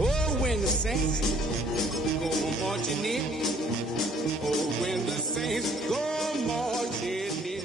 Oh, when the saints go marching in. Oh, when the saints go marching in.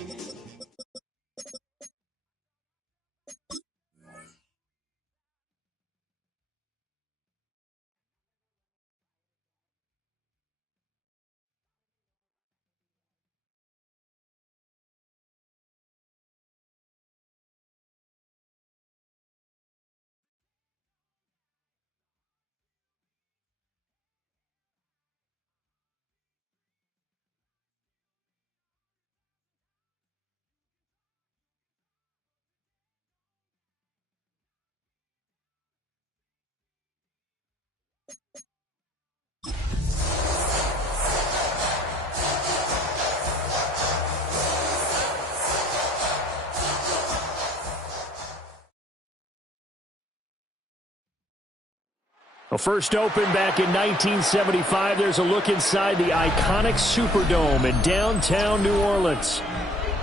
Well, first opened back in 1975. There's a look inside the iconic Superdome in downtown New Orleans.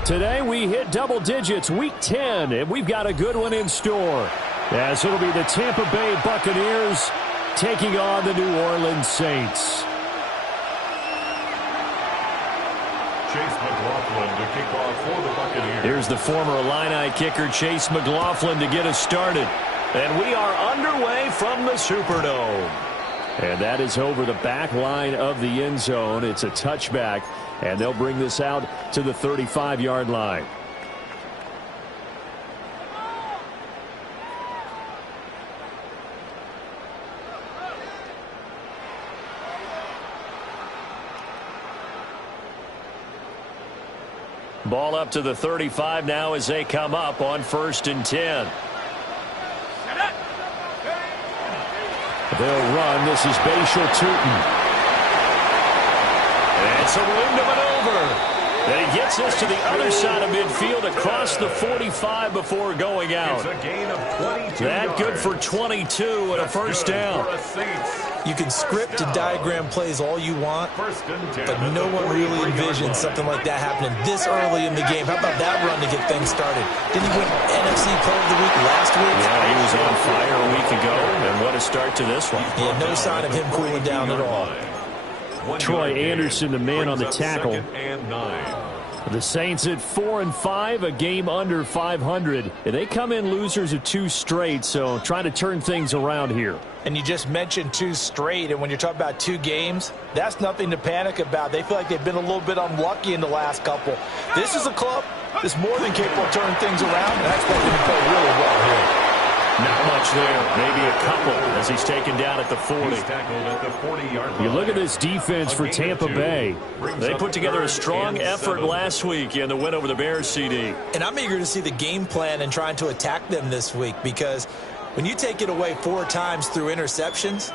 Today we hit double digits, week 10, and we've got a good one in store. As it'll be the Tampa Bay Buccaneers taking on the New Orleans Saints. Chase McLaughlin to kick off for the Buccaneers. Here's the former Illini kicker Chase McLaughlin to get us started. And we are underway from the Superdome. And that is over the back line of the end zone. It's a touchback, and they'll bring this out to the 35-yard line. Ball up to the 35 now as they come up on 1st and 10. They'll run. This is Bashal Tutin. It's a wind of maneuver. And he gets us to the other side of midfield across the 45 before going out. It's a gain of 22 That good yards. for 22 and a first down. You can script and diagram plays all you want, First and 10 but no one really envisioned something like that happening this early in the game. How about that run to get things started? Didn't he win NFC Player of the Week last week? Yeah, he was on fire a week ago, and what a start to this one. Yeah, no sign of him cooling down at all. Troy Anderson, the man on the Brings up tackle. 2nd and 9. The Saints at 4-5, a game under 500. They come in losers of 2 straight, so trying to turn things around here. And you just mentioned 2 straight, and when you're talking about 2 games, that's nothing to panic about. They feel like they've been a little bit unlucky in the last couple. This is a club that's more than capable of turning things around, and I expect them to play really well here. Not much there, maybe a couple as he's taken down at the 40. He's tackled at the 40-yard line. You look at this defense for Tampa Bay. They put together a strong effort last week in the win over the Bears, CD. And I'm eager to see the game plan and trying to attack them this week, because when you take it away 4 times through interceptions,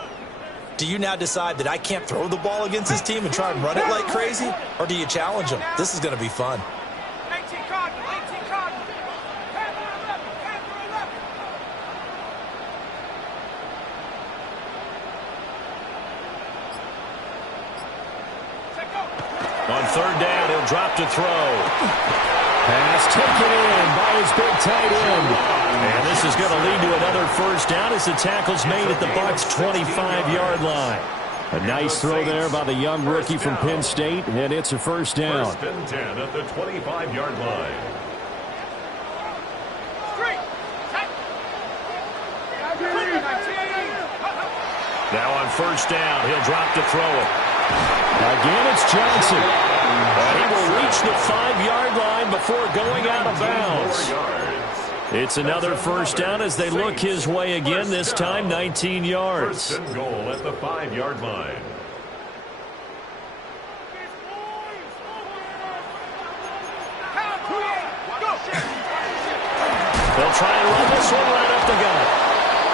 do you now decide that I can't throw the ball against this team and try and run it like crazy? Or do you challenge them? This is going to be fun. On 3rd down, he'll drop to throw. Pass taken in by his big tight end. And this is going to lead to another first down as the tackle's made at the Bucs' 25-yard line. A nice throw there by the young rookie from Penn State, and it's a first down. 1st and 10 at the 25-yard line. Now on 1st down, he'll drop to throw it. Again, it's Johnson. And he will reach the 5-yard line before going out of bounds. It's another first down as they look his way again, this time 19 yards. 1st and goal at the 5-yard line. They'll try and run this one right up the gut.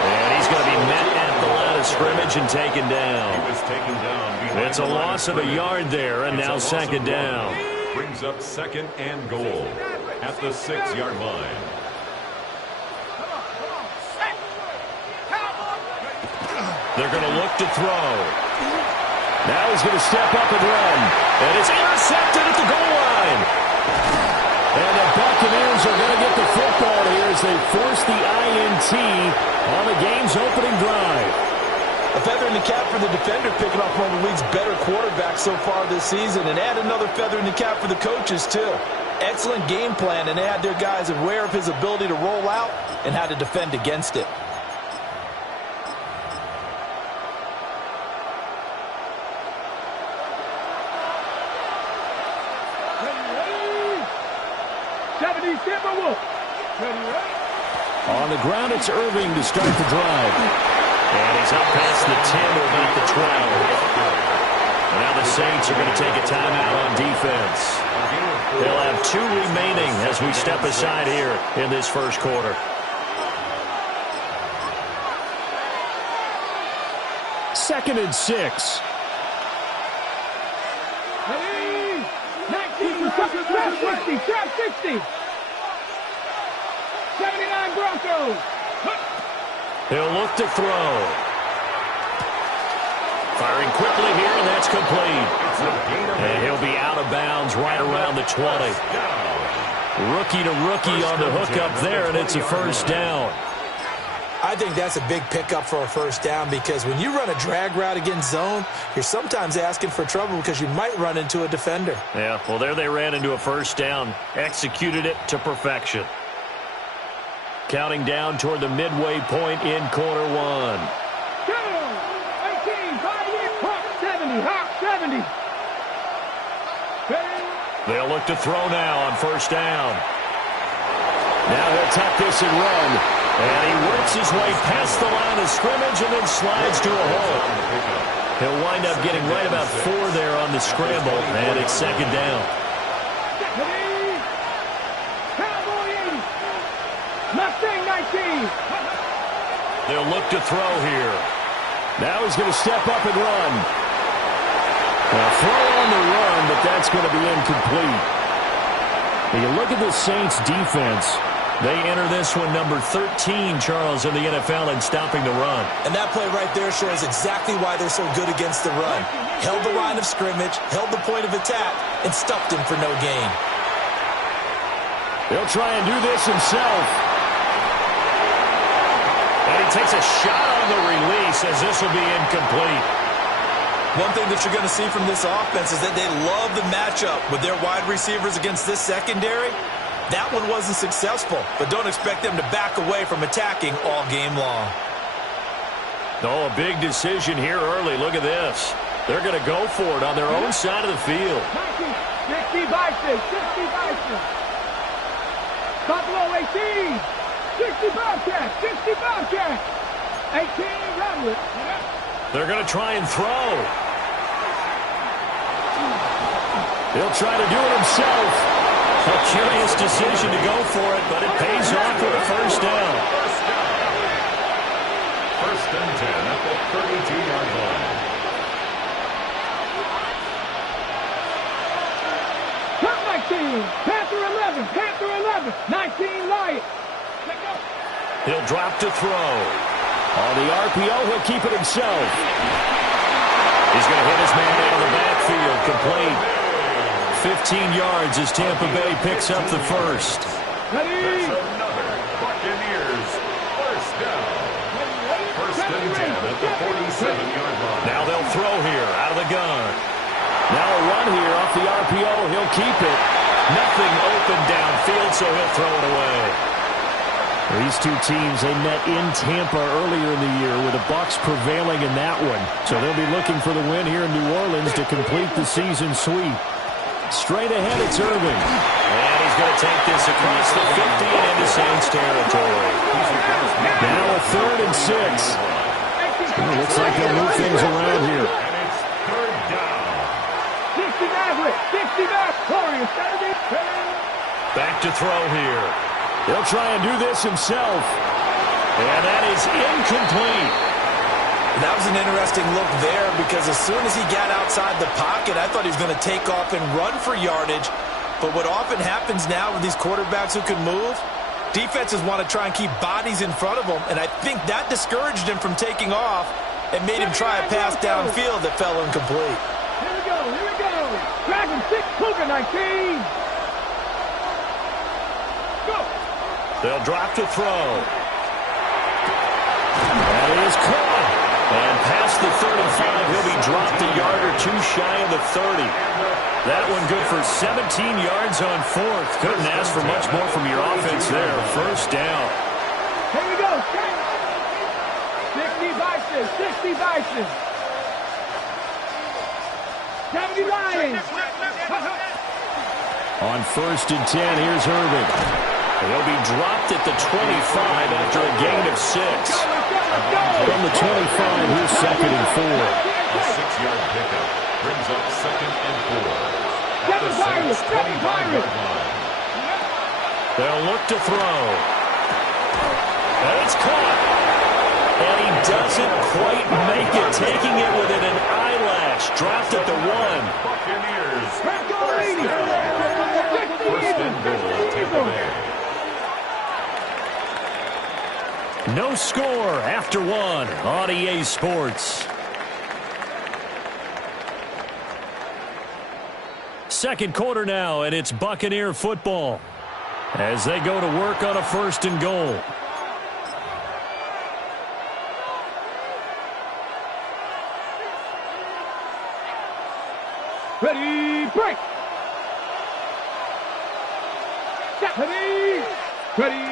And he's going to be met at the line of of scrimmage and taken down. He was taken down behind It's a loss of a yard there, and now second down. Brings up second and goal at the 6-yard line. They're going to look to throw. Now he's going to step up and run. And it's intercepted at the goal line. And the Buccaneers are going to get the football here as they force the INT on the game's opening drive. A feather in the cap for the defender, picking off one of the league's better quarterbacks so far this season, and add another feather in the cap for the coaches, too. Excellent game plan, and they had their guys aware of his ability to roll out and how to defend against it. On the ground, it's Irving to start the drive. And he's up past the 10 or about the 12. And now the Saints are going to take a timeout on defense. They'll have 2 remaining as we step aside here in this first quarter. Second and 6. 60. 79 Broncos. He'll look to throw. Firing quickly here, and that's complete. And he'll be out of bounds right around the 20. Rookie to rookie on the hook up there, and it's a first down. I think that's a big pickup for a first down because when you run a drag route against zone, you're sometimes asking for trouble because you might run into a defender. Yeah, well, there they ran into a first down. Executed it to perfection. Counting down toward the midway point in quarter one. 18, 70, Hawk 70. They'll look to throw now on first down. Now he'll tuck this and run. And he works his way past the line of scrimmage and then slides to a hole. He'll wind up getting right about 4 there on the scramble, and it's second down. Mustang 19. They'll look to throw here. Now he's going to step up and run. A throw on the run, but that's going to be incomplete. When you look at the Saints defense, they enter this one number 13, Charles, in the NFL in stopping the run. And that play right there shows exactly why they're so good against the run. Held the line of scrimmage, held the point of attack, and stuffed him for no gain. He'll try and do this himself. And he takes a shot on the release as this will be incomplete. One thing that you're going to see from this offense is that they love the matchup with their wide receivers against this secondary. That one wasn't successful, but don't expect them to back away from attacking all game long. Oh, a big decision here early. Look at this. They're going to go for it on their own side of the field. 60 Bison. Buffalo 18. 60 Bobcats. 60 Bobcats. 18 Rebels. They're going to try and throw. He'll try to do it himself. A curious decision to go for it, but it pays off with a first down. First and 10 at the 32-yard line. Panther 11, 19 Lions. He'll drop to throw. On the RPO, he'll keep it himself. He's going to hit his man out of the backfield, complete. 15 yards as Tampa Bay picks up the first. That's another Buccaneers first down. First and 10 at the 47-yard line. Now they'll throw here out of the gun. Now a run here off the RPO. He'll keep it. Nothing open downfield, so he'll throw it away. These two teams, they met in Tampa earlier in the year with the Bucs prevailing in that one. So they'll be looking for the win here in New Orleans to complete the season sweep. Straight ahead, it's Irving. And he's going to take this across the 50 and into Saints territory. Now a 3rd and 6. Looks like they'll move things around here. And it's third down. 60 Warriors. Back to throw here. He'll try and do this himself. And that is incomplete. And that was an interesting look there because as soon as he got outside the pocket, I thought he was going to take off and run for yardage. But what often happens now with these quarterbacks who can move, defenses want to try and keep bodies in front of them, and I think that discouraged him from taking off and made him try a pass downfield that fell incomplete. Here we go, here we go. Dragon 6, Cougar 19. Go. They'll drop to throw. That is caught. And past the 35, he'll be dropped a yard or two shy of the 30. That one good for 17 yards on fourth. Couldn't ask for much more from your offense there. First down. Here we go. 60 Bison, 60 Bison. 70 Lions. On first and 10, here's Irvin. He'll be dropped at the 25 after a gain of 6. From the 25, here's second and 4. A 6-yard pickup brings up second and 4. At the Saints' 25-yard line. They'll look to throw. And it's caught. And he doesn't quite make it, taking it within an eyelash. Dropped at the 1. Buccaneers. First and goal, Tampa Bay. No score after 1 on EA Sports. Second quarter now, and it's Buccaneer football as they go to work on a first and goal. Ready, break. Set, ready, ready.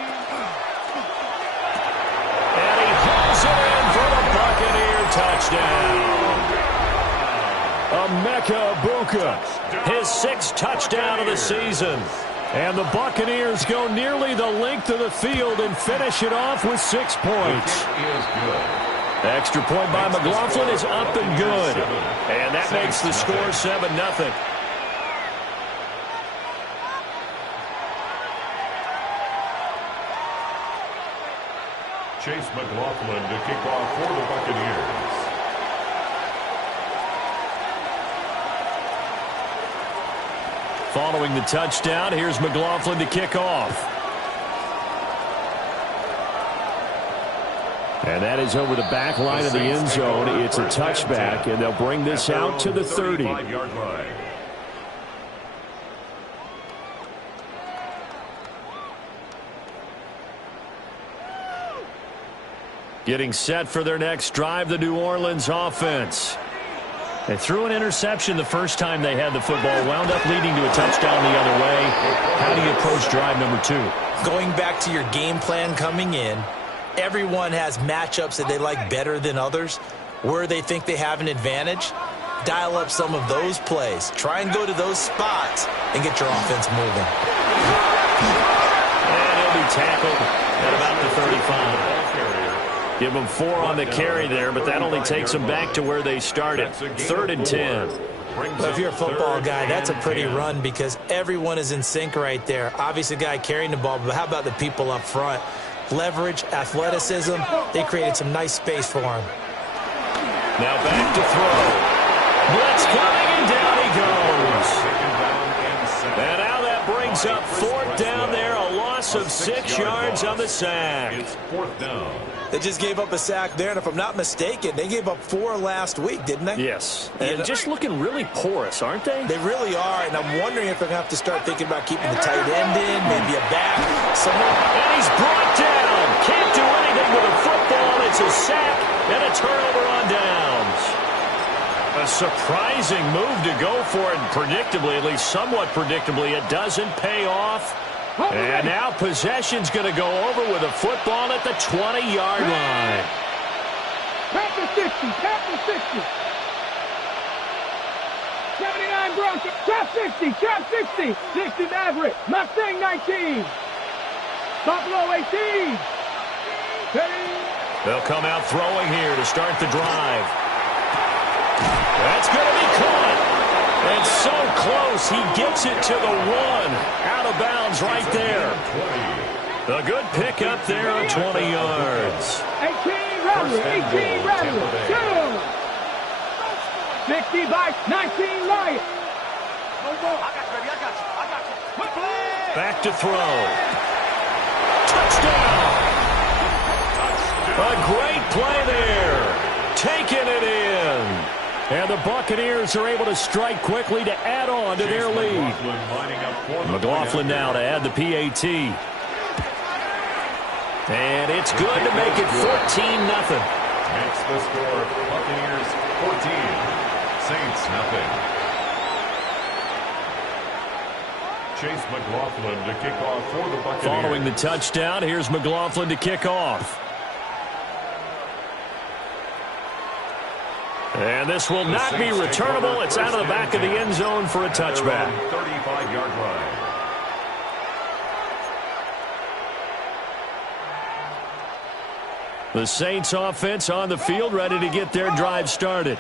And he hauls it in for the Buccaneer touchdown. Emeka Egbuka, his 6th touchdown of the season. And the Buccaneers go nearly the length of the field and finish it off with 6 points. Extra point by McLaughlin is up and good. And that makes the score 7-0. Chase McLaughlin to kick off for the Buccaneers. Following the touchdown, here's McLaughlin to kick off. And that is over the back line of the end zone. It's a touchback, and they'll bring this out to the 30. Getting set for their next drive, the New Orleans offense. They threw an interception the first time they had the football, wound up leading to a touchdown the other way. How do you approach drive number 2? Going back to your game plan coming in, everyone has matchups that they like better than others. Where they think they have an advantage, dial up some of those plays. Try and go to those spots and get your offense moving. And he'll be tackled at about the 35. Give them 4 on the carry there, but that only takes them back to where they started. 3rd and 10. Well, if you're a football guy, that's a pretty run because everyone is in sync right there. Obviously, the guy carrying the ball, but how about the people up front? Leverage, athleticism, they created some nice space for him. Now back to throw. Blitz coming, and down he goes. And now that brings up 4th down there, a loss of 6 yards on the sack. It's 4th down. They just gave up a sack there, and if I'm not mistaken, they gave up 4 last week, didn't they? Yes. And just looking really porous, aren't they? They really are, and I'm wondering if they're going to have to start thinking about keeping the tight end in, maybe a back. And he's brought down. Can't do anything with a football. It's a sack and a turnover on downs. A surprising move to go for it, and predictably, at least somewhat predictably, it doesn't pay off. And now possession's going to go over with a football at the 20-yard line. Tap the 60, tap the 60. 79 Broncos, trap 60, trap 60. 60 Maverick, Mustang 19. Buffalo 18. They'll come out throwing here to start the drive. That's going to be caught. And so close, he gets it to the 1. Out of bounds right there. A good pickup there on 20 yards. 18 Rattler, 18 Rattler, 2. 60 by 19 Lions. Back to throw. Touchdown! A great play there. Taking it in. And the Buccaneers are able to strike quickly to add on to their lead. McLaughlin now to add the PAT. And it's good to make it 14-0. Makes the score Buccaneers 14, Saints 0. Chase McLaughlin to kick off for the Buccaneers. Following the touchdown, here's McLaughlin to kick off. And this will not be returnable. It's out of the back of the end zone for a touchback. 35-yard line. The Saints offense on the field, ready to get their drive started.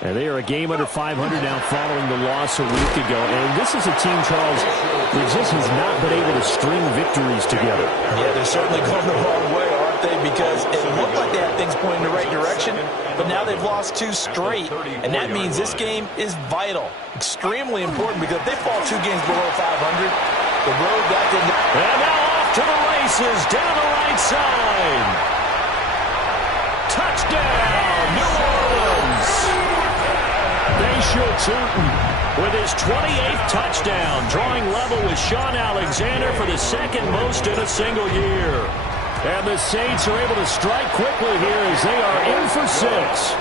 And they are a game under 500 now following the loss a week ago. And this is a team, Charles, that just has not been able to string victories together. Yeah, they're certainly going the wrong way, aren't they? Because it looked like they had things pointing in the right direction, but now they've lost 2 straight. And that means this game is vital, extremely important, because if they fall 2 games below 500, the road that didn't. And now off to the races down the right side. Touchdown, New Orleans. Daisha Tootin with his 28th touchdown, drawing level with Sean Alexander for the second most in a single year. And the Saints are able to strike quickly here as they are in for 6.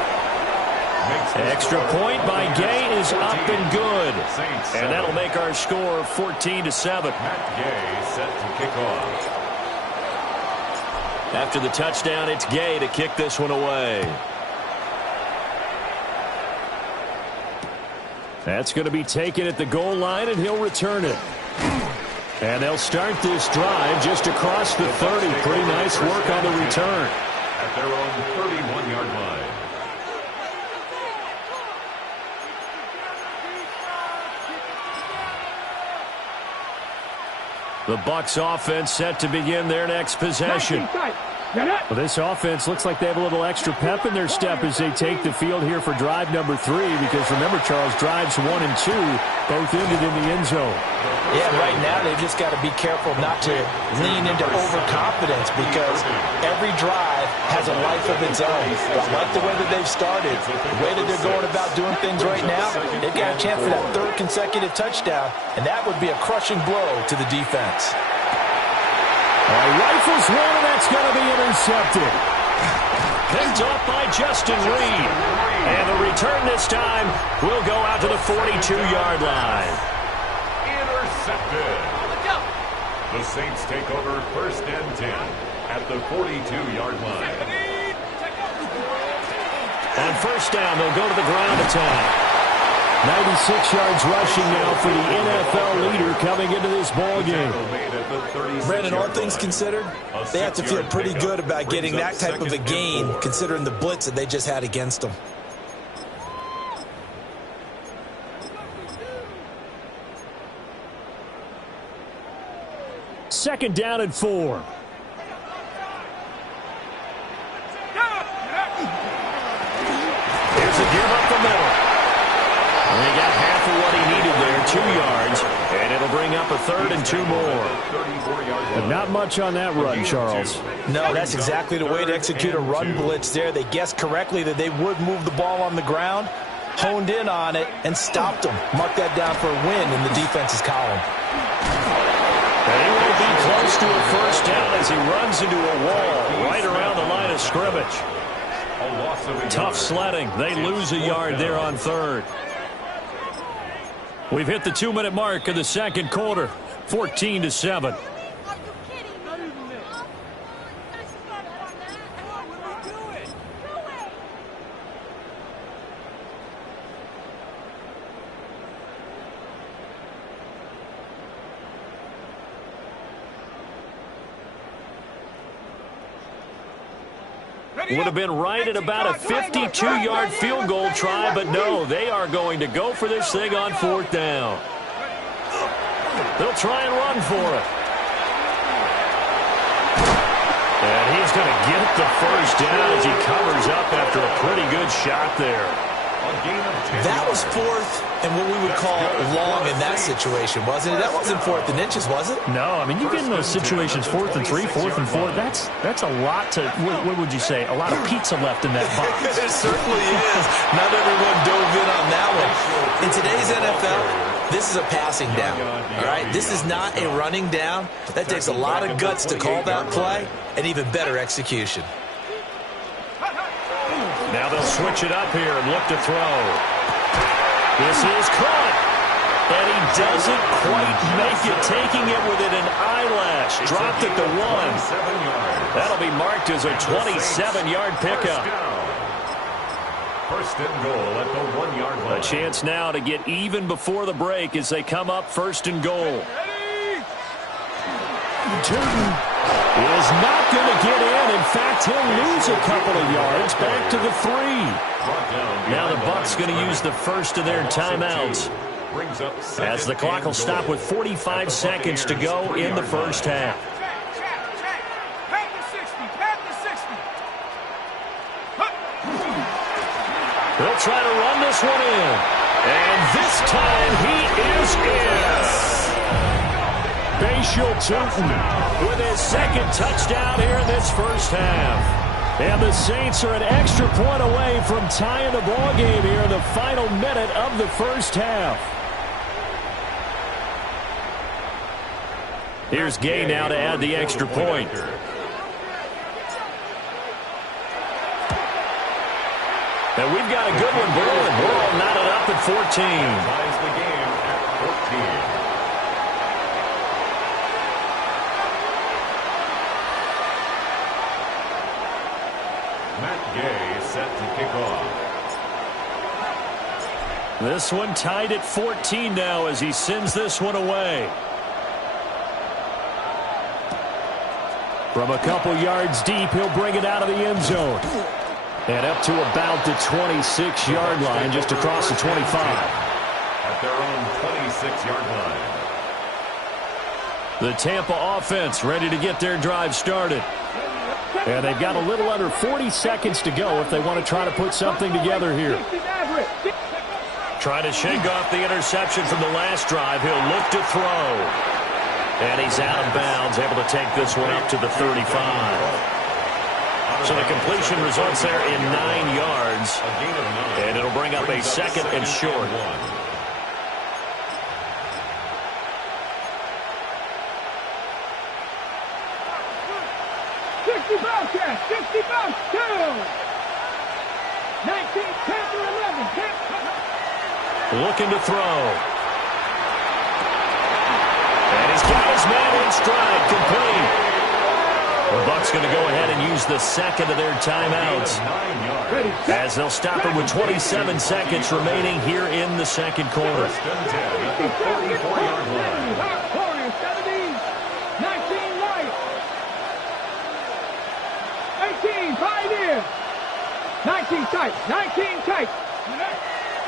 Extra point by Gay is up and good. And that'll make our score 14-7. Matt Gay set to kick off. After the touchdown, it's Gay to kick this one away. That's going to be taken at the goal line, and he'll return it. And they'll start this drive just across the 30. Pretty nice work on the return. At their own 31-yard line. The Bucs offense set to begin their next possession. Well, this offense looks like they have a little extra pep in their step as they take the field here for drive number 3. Because remember, Charles, drives 1 and 2 both ended in the end zone. Yeah, right now they've just got to be careful not to lean into overconfidence, because every drive has a life of its own. But I like the way that they've started, the way that they're going about doing things right now. They've got a chance for that 3rd consecutive touchdown, and that would be a crushing blow to the defense. Rifles one, and that's going to be intercepted. Picked up by Justin Reed. And the return this time will go out to the 42-yard line. Intercepted. The Saints take over 1st and 10 at the 42-yard line. On 1st down, they'll go to the ground attack. 96 yards rushing now for the NFL leader coming into this ball game. Brandon, all things considered, they have to feel pretty good about getting that type of a gain, considering the blitz that they just had against them. Second down and 4. Here's a give up the middle. And he got half of what he needed there, 2 yards, and it'll bring up a 3rd and 2 more. But not much on that run, Charles. No, that's exactly the way to execute a run blitz there. They guessed correctly that they would move the ball on the ground, honed in on it, and stopped them. Mark that down for a win in the defense's column. And he will be close to a 1st down as he runs into a wall right around the line of scrimmage. Tough sledding. They lose a yard there on 3rd. We've hit the 2-minute mark of the 2nd quarter, 14-7. Would have been right at about a 52-yard field goal try, but no, they are going to go for this thing on 4th down. They'll try and run for it. And he He's going to get the first down as he covers up after a pretty good shot there. That was fourth and what we would call long in that situation, wasn't it? That wasn't fourth and inches, was it? No, I mean, you get in those situations 4th and 3, 4th and 4. That's a lot to, what would you say, a lot of pizza left in that box. It certainly is. Not everyone dove in on that one. In today's NFL, this is a passing down, all right? This is not a running down. That takes a lot of guts to call that play and even better execution. Now they'll switch it up here and look to throw. This is caught. And he doesn't quite make it, taking it within an eyelash. Dropped at the 1. That'll be marked as a 27-yard pickup. First and goal at the 1-yard line. A chance now to get even before the break as they come up first and goal. Jordan is not going to get in. In fact, he'll lose a couple of yards back to the 3. Now the Bucs going to use the first of their timeouts as the clock will stop with 45 seconds to go in the first half. They'll try to run this one in. And this time he is in. Bashal Tutin with his second touchdown here in this first half. And the Saints are an extra point away from tying the ball game here in the final minute of the first half. Here's Gay now to add the extra point. And we've got a good one brewing. We're all knotted up at 14. Ties the game at 14. Matt Gay set to kick off. This one tied at 14 now as he sends this one away. From a couple yards deep, he'll bring it out of the end zone. And up to about the 26-yard line, just across the 25. At their own 26-yard line. The Tampa offense ready to get their drive started. And they've got a little under 40 seconds to go if they want to try to put something together here. Trying to shake off the interception from the last drive. He'll look to throw. And he's out of bounds, able to take this one up to the 35. So the completion results there in 9 yards. And it'll bring up a second and short. Bobcats, 50 Bucs, 2. 19, 10 to 11. Looking to throw. And he's got his man in stride, complete. The Bucs going to go ahead and use the second of their timeouts as they'll stop it with 27 seconds remaining here in the second quarter. First and 10 at the 44-yard line. 19 right. 18 Pioneer. 19 tight. 19 tight.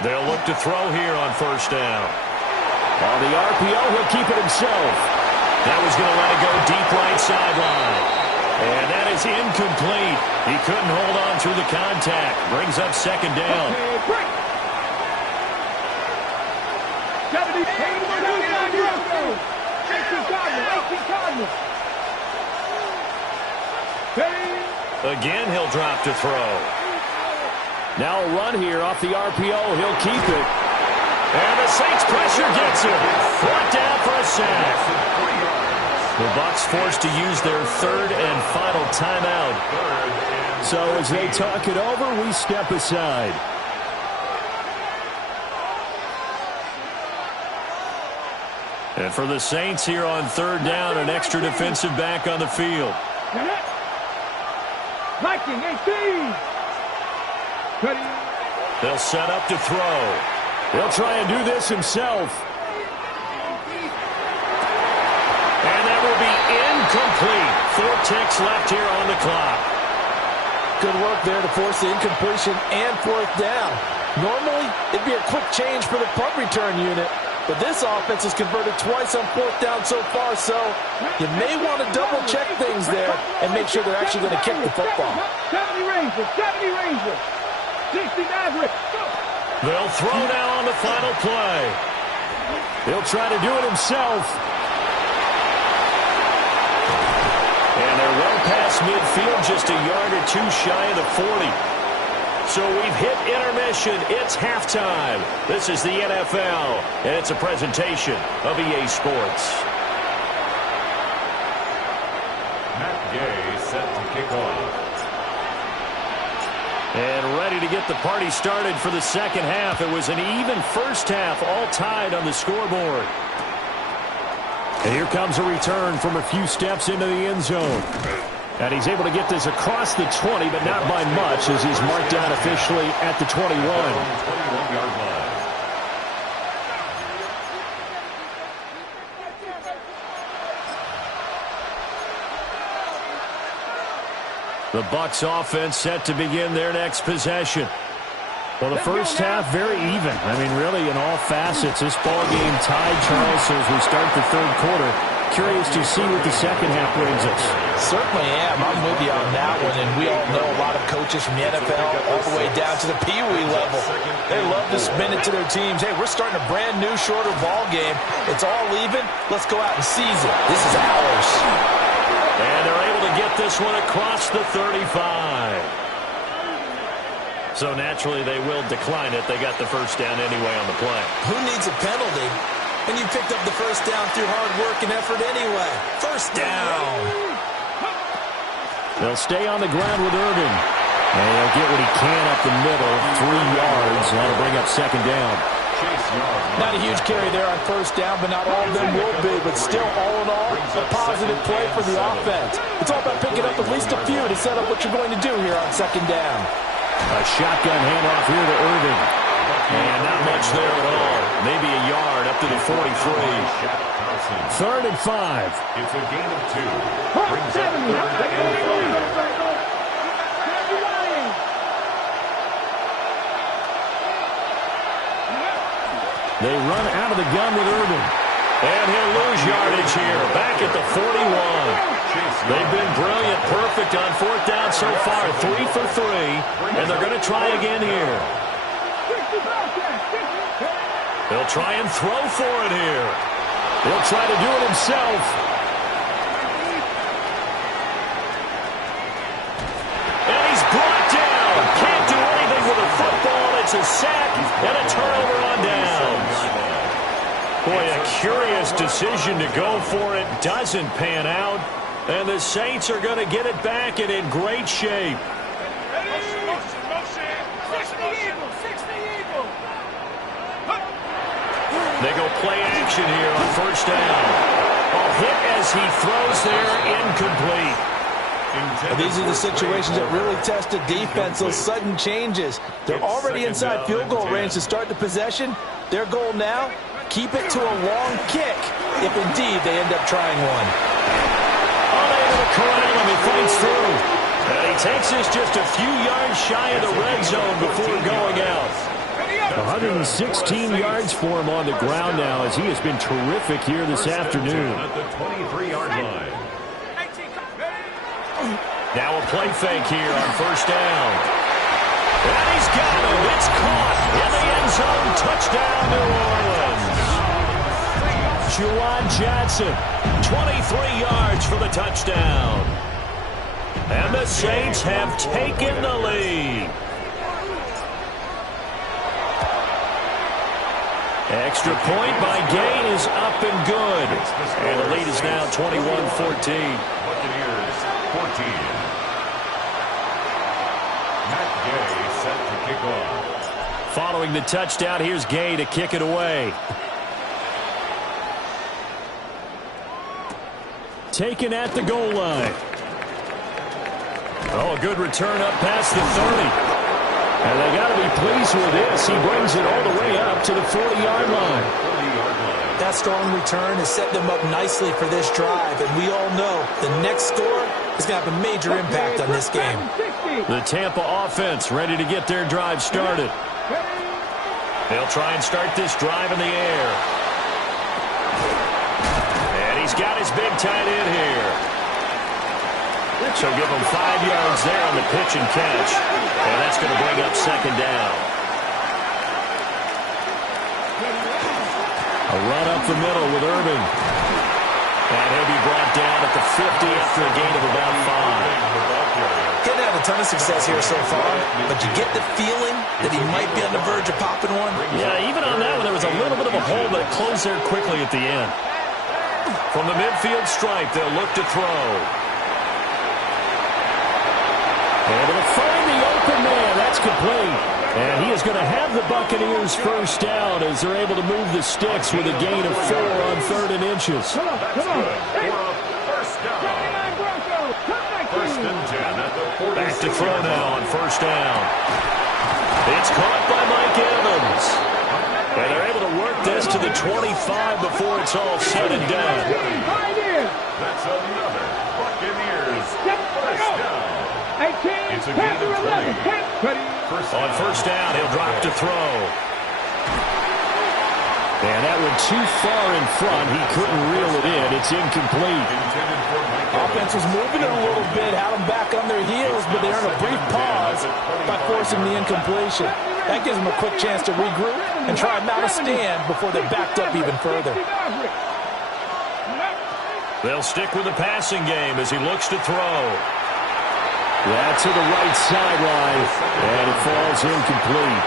They'll look to throw here on first down. On the RPO, he'll keep it himself. That was going to let it go deep right sideline. And that is incomplete. He couldn't hold on through the contact. Brings up second down. 70. 18 Again, he'll drop to throw. Now a run here off the RPO. He'll keep it. And the Saints pressure gets him. Brought down for a sack. The Bucs forced to use their third and final timeout. So as they talk it over, we step aside. And for the Saints here on third down, an extra defensive back on the field. Viking 18. They'll set up to throw. He'll try and do this himself. And that will be incomplete. 4 ticks left here on the clock. Good work there to force the incompletion and fourth down. Normally, it'd be a quick change for the punt return unit, but this offense has converted twice on fourth down so far, so you may want to double-check things there there and make sure they're actually going to kick the football. 70 Rangers, 70 Rangers, 60 Maverick. They'll throw now on the final play. He'll try to do it himself. And they're well past midfield, just a yard or two shy of the 40. So we've hit intermission. It's halftime. This is the NFL, and it's a presentation of EA Sports. Matt Gay set to kick off. And ready to get the party started for the second half. It was an even first half, all tied on the scoreboard. And here comes a return from a few steps into the end zone. And he's able to get this across the 20, but not by much, as he's marked down officially at the 21. 21-yard line. The Bucs offense set to begin their next possession. Well, the first half, very even. I mean, really, in all facets, this ball game tied, Charles, as we start the third quarter. Curious to see what the second half brings us. Certainly am. I'm with you on that one, and we all know a lot of coaches from the NFL all the way down to the Pee Wee level. They love to spin it to their teams. Hey, we're starting a brand new, shorter ball game. It's all even. Let's go out and seize it. This is ours. And they're able to get this one across the 35. So naturally, they will decline it. They got the first down anyway on the play. Who needs a penalty? And you picked up the first down through hard work and effort anyway. First down. They'll stay on the ground with Irving. And he'll get what he can up the middle, 3 yards. That'll bring up second down. Not a huge carry there on first down, but not all of them will be. But still, all in all, a positive play for the offense. It's all about picking up at least a few to set up what you're going to do here on second down. A shotgun handoff here to Irving. And not much there at all. Maybe a yard up to the 43. 3rd and 5. It's a gain of 2. Brings up 3rd and 5. They run out of the gun with Irving. And he'll lose yardage here. Back at the 41. They've been brilliant. Perfect on 4th down so far. 3 for 3. And they're going to try again here. They'll try and throw for it here. He'll try to do it himself. And he's brought down. Can't do anything with a football. It's a sack and a turnover on downs. Boy, a curious decision to go for it. Doesn't pan out. And the Saints are going to get it back and in great shape. They go play action here on first down. A hit as he throws there, incomplete. These are the situations that really test a defense, those sudden changes. They're already inside field goal range to start the possession. Their goal now, keep it to a long kick, if indeed they end up trying one. Unable to corral him, he fights through. And he takes this just a few yards shy of the red zone before going out. 116 yards for him on the ground now, as he has been terrific here this afternoon. At the 23-yard line. Now a play fake here on first down. And he's got him. It's caught in the end zone. Touchdown, New Orleans. Juwan Johnson, 23 yards for the touchdown. And the Saints have taken the lead. Extra point by Gain is up and good. And the lead is now 21-14. Buccaneers, 14. Matt Gay set to kick off. Following the touchdown, here's Gay to kick it away. Taken at the goal line. Oh, a good return up past the 30. And they got to be pleased with this. He brings it all the way up to the 40-yard line. That strong return has set them up nicely for this drive. And we all know the next score is going to have a major impact on this game. The Tampa offense ready to get their drive started. They'll try and start this drive in the air. And he's got his big tight end here. So give them 5 yards there on the pitch and catch. And that's going to bring up second down. A run up the middle with Irving. And he'll be brought down at the 50 after a gain of about 5. Didn't have a ton of success here so far, but you get the feeling that he might be on the verge of popping one. Yeah, even on that one, there was a little bit of a hole, but it closed there quickly at the end. From the midfield stripe, they'll look to throw. Able to find the open man. That's complete. And he is going to have the Buccaneers first down as they're able to move the sticks with a gain of 4 on 3rd and inches. That's good for a first down. First and 10 at the 46. Back to throw now on first down. It's caught by Mike Evans. And they're able to work this to the 25 before it's all said and done. That's another Buccaneers first down. 18, It's a gain of 20. On first down, he'll drop to throw. And that went too far in front. He couldn't reel it in. It's incomplete. Offense was moving it a little bit, had them back on their heels, but they earned a brief pause by forcing the incompletion. That gives them a quick chance to regroup and try and mount a stand before they're backed up even further. They'll stick with the passing game as he looks to throw. That's to the right sideline, and it falls incomplete.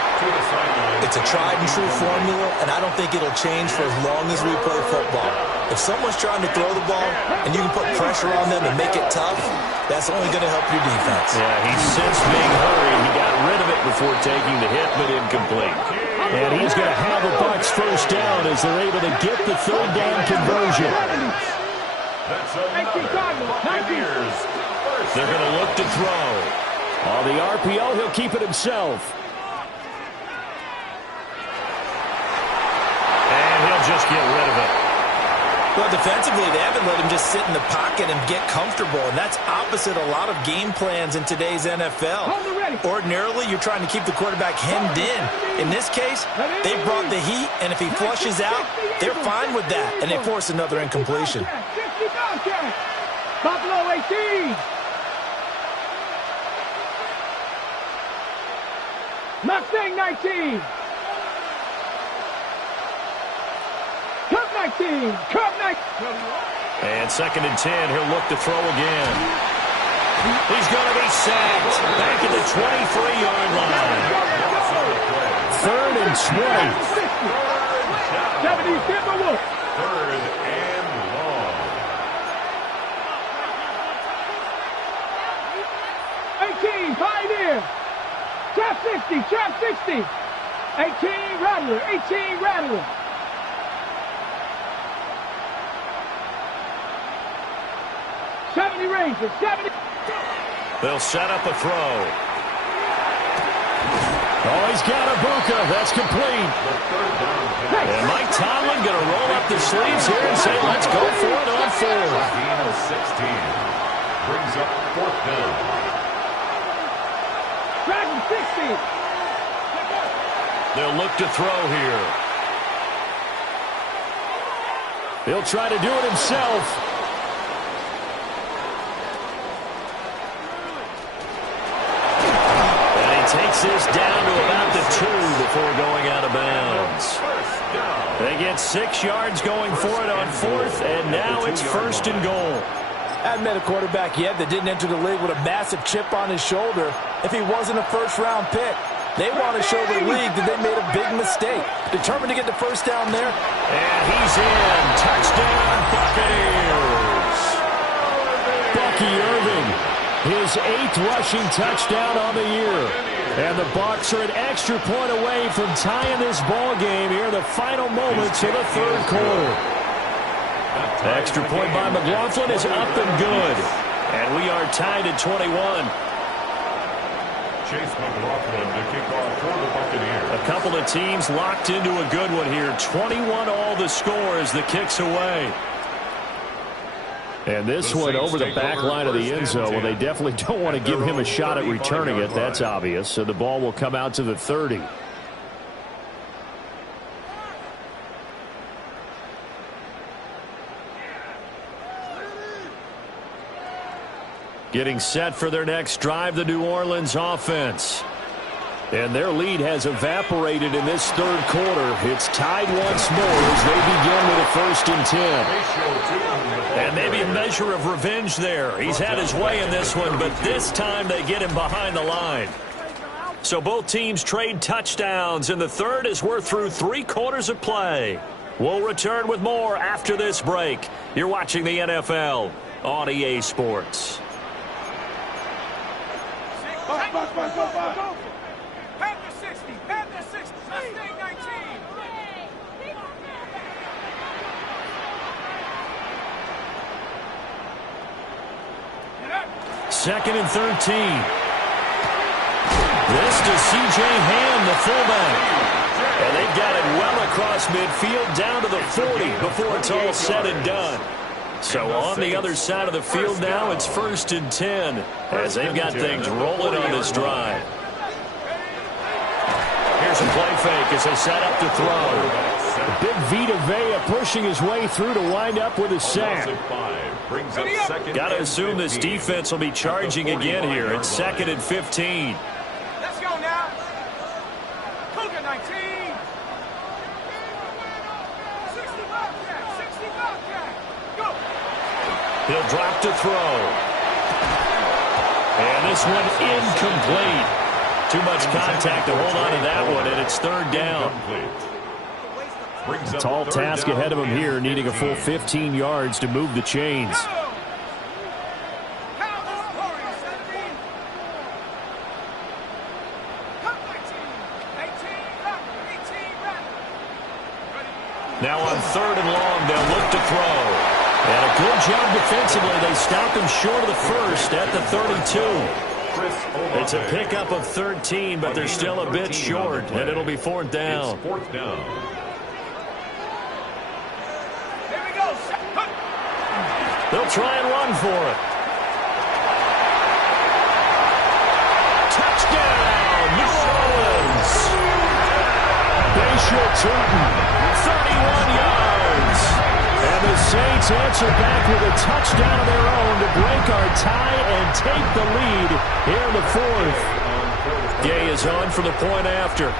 It's a tried-and-true formula, and I don't think it'll change for as long as we play football. If someone's trying to throw the ball and you can put pressure on them and make it tough, that's only going to help your defense. Yeah, he sensed being hurried. He got rid of it before taking the hit, but incomplete. And he's going to have the Bucs first down as they're able to get the 3rd down conversion. That's another Buccaneers. They're going to look to throw. On the RPO, he'll keep it himself. And he'll just get rid of it. Well, defensively, they haven't let him just sit in the pocket and get comfortable, and that's opposite a lot of game plans in today's NFL. Ordinarily, you're trying to keep the quarterback hemmed in. In this case, they brought the heat, and if he flushes out, they're fine with that, and they force another incompletion. Buffalo 18. Mustang 19. Cup 19. Cup 19. And 2nd and 10, he'll look to throw again. He's going to be sacked. Back at the 23-yard line. 3rd and 20. 70 Timberwolves. 3rd and long. 18, Pioneer. Trap 60, trap 60. 18, Rattler, 18, Rattler. Rangers, 70. They'll set up a throw. Oh, he's got Ibuka. That's complete. And Mike Tomlin going to roll up the sleeves here and say, let's go for it on 4th. 16 brings up 4th down. Dragon 60. They'll look to throw here. He'll try to do it himself. Takes this down to about the 2 before going out of bounds. They get 6 yards going for it on 4th, and now it's 1st and goal. I haven't met a quarterback yet that didn't enter the league with a massive chip on his shoulder if he wasn't a first-round pick. They want to show the league that they made a big mistake. Determined to get the first down there. And he's in. Touchdown, Buccaneers. Bucky Irving, his 8th rushing touchdown on the year. And the Bucs are an extra point away from tying this ball game here in the final moments of the 3rd quarter. Extra point by McLaughlin is up and good. And we are tied at 21. Chase McLaughlin to kick off for the Buccaneers. A couple of teams locked into a good one here. 21 all the score as the kick's away. And this one over the back line of the end zone. Well, they definitely don't want to give him a shot at returning it. That's obvious. So the ball will come out to the 30. Getting set for their next drive, the New Orleans offense. And their lead has evaporated in this third quarter. It's tied once more as they begin with a 1st and 10. And maybe a measure of revenge there. He's had his way in this one, but this time they get him behind the line. So both teams trade touchdowns, and the third as we're through 3 quarters of play. We'll return with more after this break. You're watching the NFL on EA Sports. Panther 60, Panther 60, Mustang 19. Second and 13. This to C.J. Ham, the fullback. And they've got it well across midfield down to the 40 before it's all said and done. So on the other side of the field now, it's 1st and 10 as they've got things rolling on this drive. Here's a play fake as they set up to throw. Big Vita Vea pushing his way through to wind up with a sack. Got to assume this defense will be charging again here. It's 2nd and 15. Let's go now. Cougar 19. 60 Bobcat, 60 Bobcat. Go. He'll drop to throw. And this one incomplete. Too much contact to hold on to that one, and it's 3rd down. Tall task ahead of him here, needing a full 15 yards to move the chains. Now on 3rd and long, they'll look to throw. And a good job defensively. They stopped him short of the first at the 32. It's a pickup of 13, but they're still a bit short, and it'll be 4th down. They'll try and run for it. Touchdown, New Orleans. Bashir Turton, 31 yards. And the Saints answer back with a touchdown of their own to break our tie and take the lead here in the 4th. Gay is on for the point after.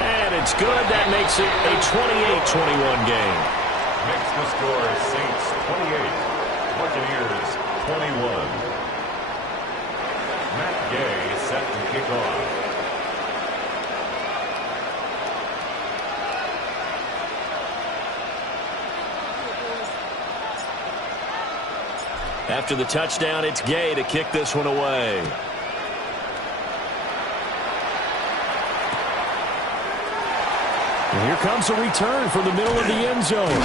And it's good. That makes it a 28-21 game. Makes the score Saints 28, Buccaneers 21. Matt Gay set to kick off. After the touchdown, it's Gay to kick this one away. And here comes a return from the middle of the end zone.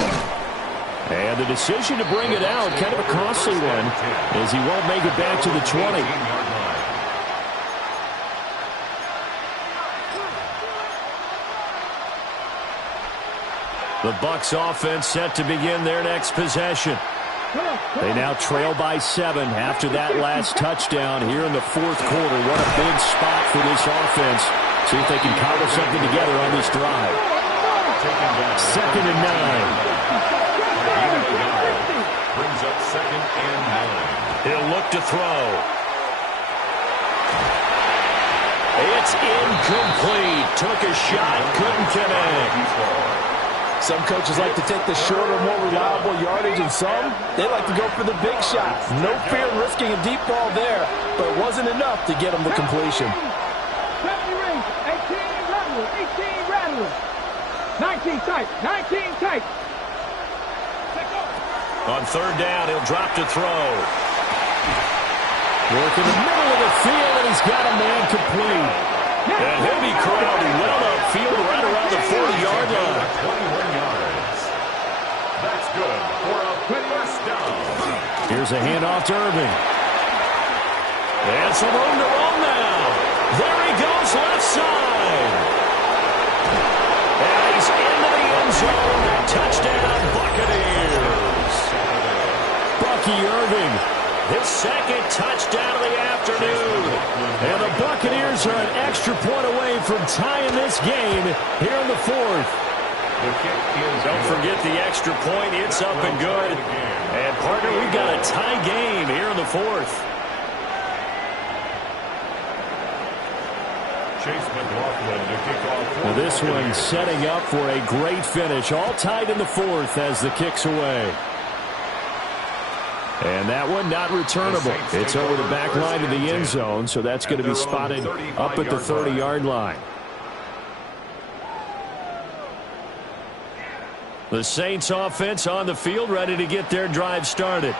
And the decision to bring it out, kind of a costly one, as he won't make it back to the 20. The Bucs offense set to begin their next possession. They now trail by 7 after that last touchdown here in the 4th quarter. What a big spot for this offense. See if they can cobble something together on this drive. 2nd and 9. Brings up 2nd and 9. He'll look to throw. It's incomplete. Took a shot, couldn't connect. Some coaches like to take the shorter, more reliable yardage, and some, they like to go for the big shot. No fear in risking a deep ball there, but it wasn't enough to get them the completion. 18 Rattler, 18 Rattler. 19 tight, 19 tight. On 3rd down, he'll drop to throw. Work in the middle of the field, and he's got a man complete. And he'll be crowded well upfield right around the 40-yard line. 21 yards. That's good for a 1st down. Here's a handoff to Irving. And some room to roll now. There he goes, left side. And he's into the end zone. Touchdown, Buccaneers. Bucky Irving, his 2nd touchdown of the afternoon. And the Buccaneers are an extra point away from tying this game here in the 4th. Don't forget the extra point. It's up and good. And partner, a tie game here in the fourth. Chase McLaughlin to kick off. Now this one setting up for a great finish. All tied in the fourth as the kick's away. And that one not returnable. It's over the back line of the end zone, so that's going to be spotted up at the 30-yard line. The Saints offense on the field, ready to get their drive started.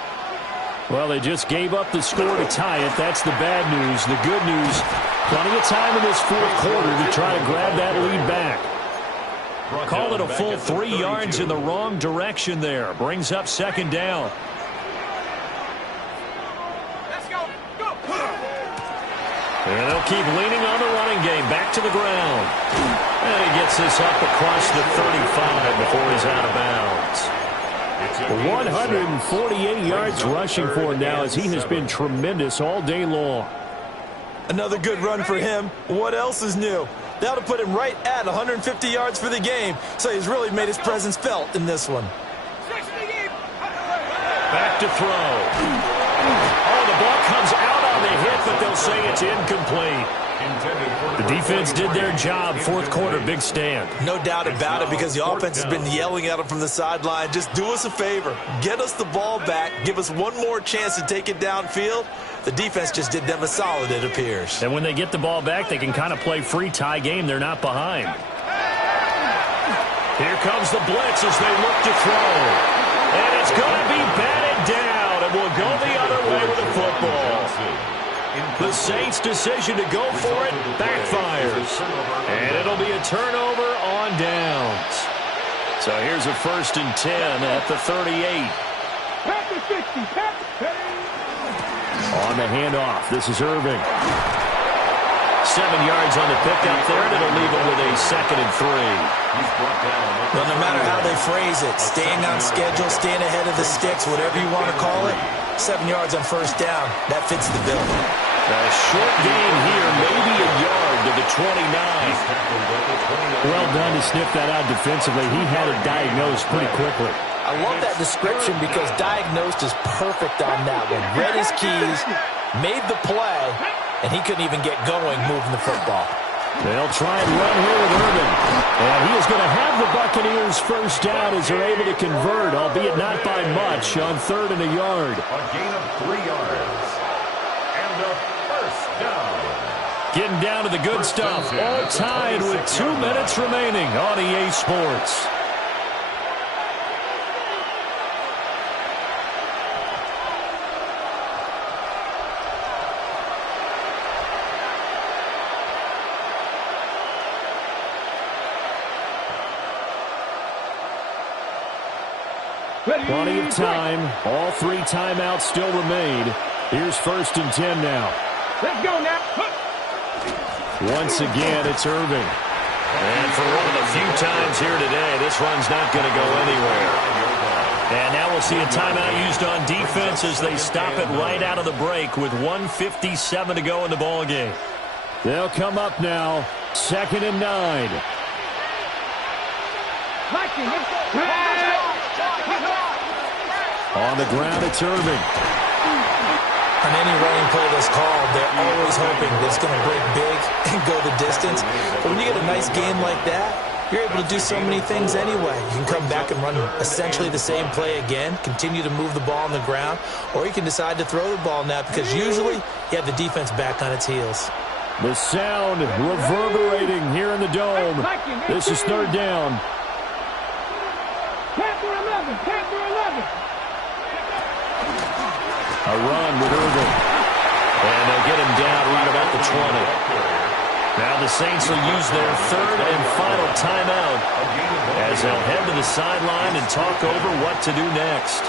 Well, they just gave up the score to tie it. That's the bad news. The good news, plenty of time in this fourth quarter to try to grab that lead back. Call it a full 3 yards in the wrong direction there. Brings up second down. And they'll keep leaning on the running game. Back to the ground. And he gets this up across the 35 before he's out of bounds. 148 yards rushing for him now as he has been tremendous all day long. Another good run for him. What else is new? That'll put him right at 150 yards for the game. So he's really made his presence felt in this one. Back to throw. Oh, the ball comes out on the hit, but they'll say it's incomplete. The defense did their job. Fourth quarter, big stand. No doubt about it, because the offense has been yelling at him from the sideline. Just do us a favor. Get us the ball back. Give us one more chance to take it downfield. The defense just did them a solid, it appears. And when they get the ball back, they can kind of play free tie game. They're not behind. Here comes the blitz as they look to throw. And it's going to be batted down, and we'll go the other way with the football. The Saints' decision to go for it backfires. And it'll be a turnover on downs. So here's a 1st and 10 at the 38. On the handoff, this is Irving. 7 yards on the pickup there, and it'll leave him with a 2nd and 3. Well, no matter how they phrase it, staying on schedule, staying ahead of the sticks, whatever you want to call it, 7 yards on 1st down, that fits the bill. A short gain here, maybe a yard to the 29. Well done to sniff that out defensively. He had it diagnosed pretty quickly. I love that description because diagnosed is perfect on that one. Read his keys, made the play, and he couldn't even get going moving the football. They'll try and run here with Irvin. And he is going to have the Buccaneers 1st down as they're able to convert, albeit not by much, on 3rd and a yard. A gain of 3 yards. And a 1st down. Getting down to the good stuff. All tied with 2 minutes remaining on EA Sports. Plenty of time. All 3 timeouts still remain. Here's 1st and 10 now. Let's go now. Once again, it's Irving. And for one of the few times here today, this run's not going to go anywhere. And now we'll see a timeout used on defense as they stop it right out of the break with 1:57 to go in the ballgame. They'll come up now. 2nd and 9. On the ground, it's Irving. On any running play that's called, they're always hoping that it's going to break big and go the distance. But when you get a nice game like that, you're able to do so many things anyway. You can come back and run essentially the same play again, continue to move the ball on the ground, or you can decide to throw the ball now because usually you have the defense back on its heels. The sound reverberating here in the dome. This is 3rd down. Panther 11, Panther 11. A run with Irving. And they'll get him down right about the 20. Now the Saints will use their 3rd and final timeout as they'll head to the sideline and talk over what to do next.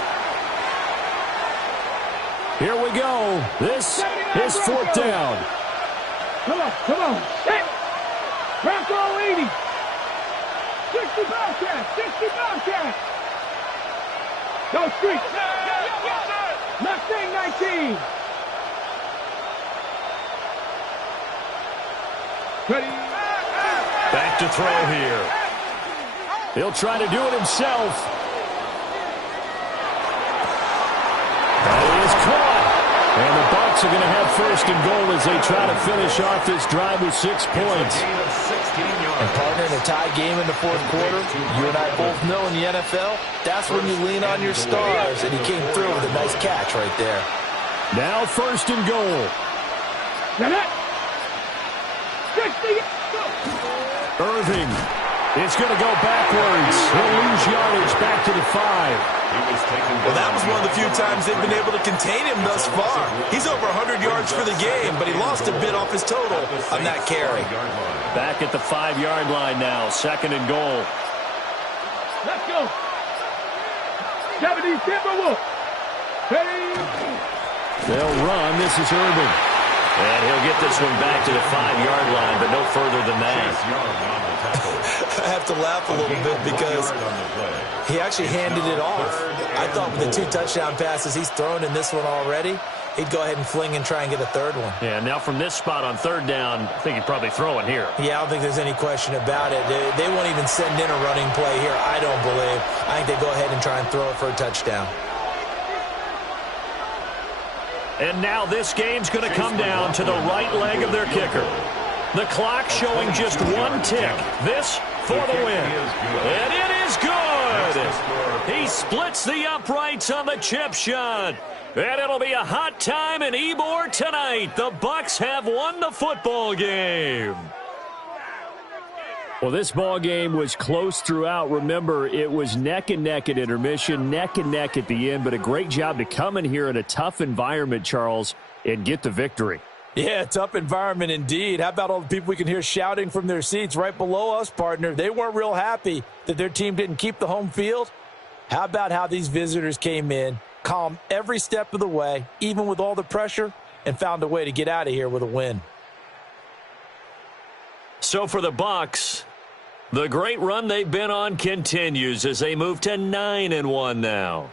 Here we go. This is 4th down. Come on. Hit. Bronco 80. 60 Bobcats, 60 Bobcats. Go street. Mustang 19. Back to throw here. He'll try to do it himself. And Bucs are going to have first and goal as they try to finish off this drive with 6 points. And partner, in a tie game in the fourth quarter, you and I both know in the NFL, that's when you lean on your stars, and he came through with a nice catch right there. Now first and goal. 60. Irving. It's going to go backwards. He'll lose yardage back to the 5. Well, that was one of the few times they've been able to contain him thus far. He's over 100 yards for the game, but he lost a bit off his total on that carry. Back at the 5-yard line now, second and goal. Let's go. 70 Timberwolves. They'll run. This is Irving. And he'll get this one back to the 5-yard line, but no further than that. I have to laugh a little bit because he actually handed it off. I thought with the 2 touchdown passes he's thrown in this one already, he'd go ahead and fling and try and get a third one. Yeah, now from this spot on third down, I think he'd probably throw it here. Yeah, I don't think there's any question about it. They won't even send in a running play here, I don't believe. I think they go ahead and try and throw it for a touchdown. And now this game's going to come down to the right leg of their kicker. The clock showing just 1 tick. This for the win. And it is good. He splits the uprights on the chip shot. And it'll be a hot time in Ybor tonight. The Bucs have won the football game. Well, this ball game was close throughout. Remember, it was neck and neck at intermission, neck and neck at the end, but a great job to come in here in a tough environment, Charles, and get the victory. Yeah, tough environment indeed. How about all the people we can hear shouting from their seats right below us, partner? They weren't real happy that their team didn't keep the home field. How about how these visitors came in, calm every step of the way, even with all the pressure, and found a way to get out of here with a win. So for the Bucs, the great run they've been on continues as they move to 9-1 now.